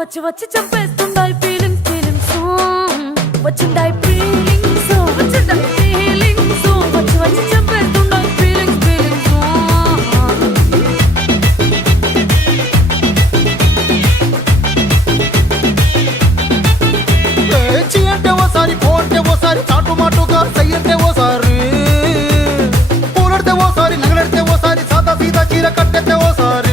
వచ్చి వచ్చి చంపేస్తుండాయి feelings feelings వచ్చిండాయి feelings వచ్చిండాయి feelings వచ్చి వచ్చి చంపేస్తుండాయి ఫీలింగ్స్ ఫీలింగ్స్ చీ అంటే ఓసారి పోంటే ఓసారి చాటు మాటుగా సయ్యంటే ఓసారి పూలడితే ఓసారి నగలడితే ఓసారి సాదా సీదా చీర కట్టెతే ఓసారి